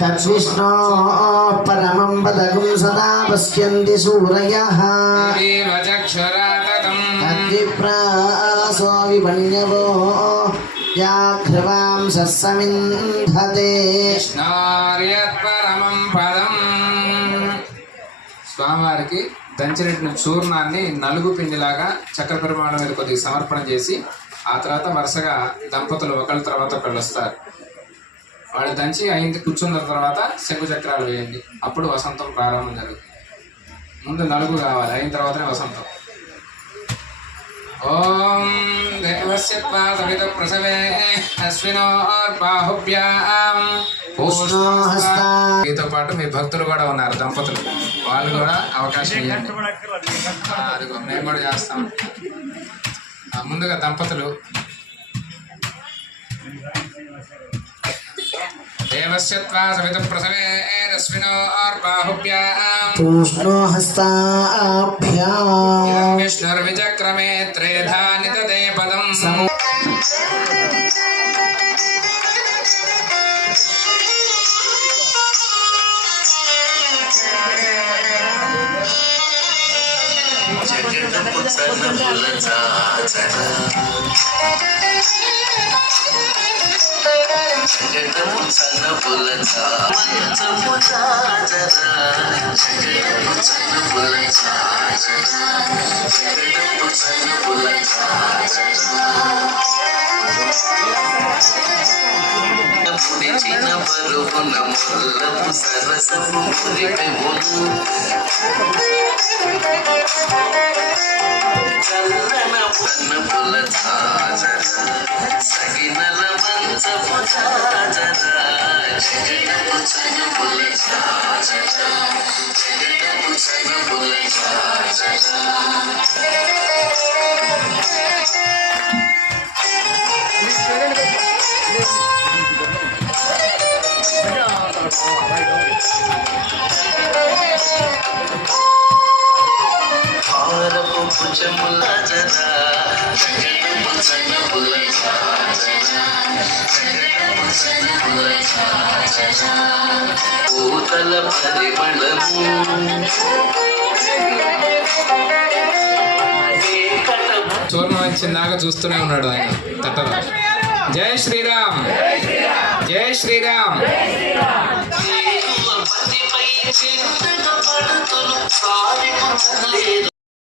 तद्विष्णो परमं पदगुं सदा पश्यन्ति सूरयः तद्विप्रासो विपण्यवो याघ्रवां सस्समिन्धते స్వామివారికి దంచినట్టు చూర్ణాన్ని నలుగు పిండిలాగా చక్ర పరిమాణం మీద కొద్దిగా సమర్పణ చేసి ఆ తర్వాత వరుసగా దంపతులు ఒకళ్ళ తర్వాత ఒకళ్ళు వస్తారు. వాళ్ళు దంచి అయింది కూర్చున్న తర్వాత శంకు చక్రాలు వేయండి. అప్పుడు వసంతం ప్రారంభం జరుగుతుంది. ముందు నలుగు కావాలి, అయిన తర్వాతనే వసంతం. ఓం దేవస్య సవిత ప్రసవే అశ్వినోర్బాహుభ్యాం మీతో పాటు మీ భక్తులు కూడా ఉన్నారు, దంపతులు. వాళ్ళు కూడా అవకాశం ఇవ్వండి. అదిగో మేము కూడా చేస్తాం. ముందుగా దంపతులు దేవస్యత్వా సవిత ప్రసవే రశ్మినోర్బాహుభ్యాం విష్ణుర్విచక్రమే త్రేధా నిదతే పదం సరసము చల్లన పుల్ల ఛాజర సగినల మంచపు ఛాజర జగడపు చనుపుల ఛాజర జగడపు చనుపుల ఛాజర భారపు భుజముల జరా జగడపు చనుపుల ఛాజర జగడపు చనుపుల ఛాజర పూతల పరిమళము చూర్ణం ఇచ్చిందాకా చూస్తూనే ఉన్నాడు ఆయన తట్టలో. జై శ్రీరామ్, జై శ్రీరామ్.